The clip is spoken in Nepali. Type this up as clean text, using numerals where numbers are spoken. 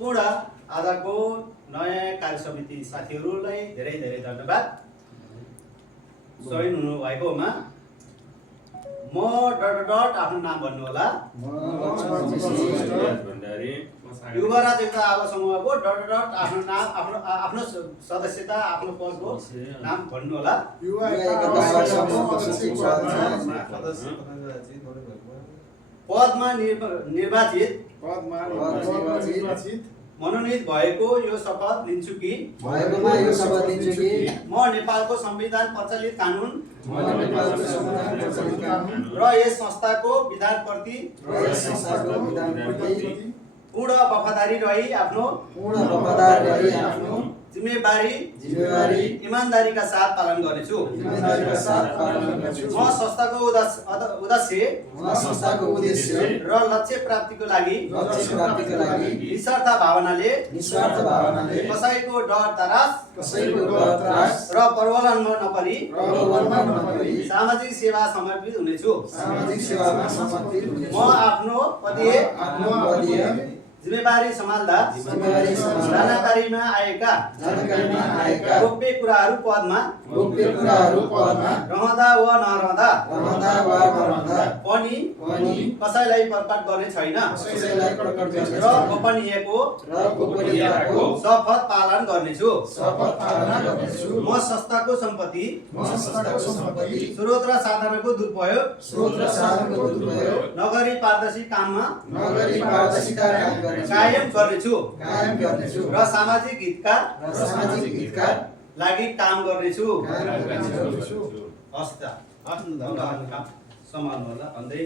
पूर्ण आजको नयाँ कार्य समिति साथीहरूलाई धेरै धेरै धन्यवाद। जोइन हुनुभएकोमा म आफ्नो नाम भन्नु होला। युवराज एकता आवास समूहको आफ्नो नाम आफ्नो सदस्यता आफ्नो पदको नाम भन्नु होला। पदमा निर्वाचित मनोनित भएको यो शपथ लिन्छु कि म नेपालको संविधान प्रचलित कानुन र यस संस्थाको विधानप्रति पूर्ण वफादारी रही आफ्नो जिम्मेवारी इमानदारीका साथ पालन गर्नेछु। म संस्थाको उद्देश्य र लक्ष्य प्राप्तिको लागि निस्वार्थ भावनाले कसैको डर तरास र प्रलोभनमा नपरी सामाजिक सेवा समर्पित हुनेछु। म आफ्नो पदीय जिम्मेवारी सम्हाल्दा जानकारीमा आएका गोप्य कुराहरू पदमा रहँदा वा नरहँदा पनि कसैलाई प्रकट गर्ने छैन र गोपनीयको शपथ पालन गर्नेछु। म संस्थाको सम्पत्ति स्रोत र साधनको दुरुपयोग नगरी पारदर्शी काममा कायम गर्नेछु र सामाजिक हितका लागि काम गर्नेछु। हस् त सम्हाल्नु होला भन्दै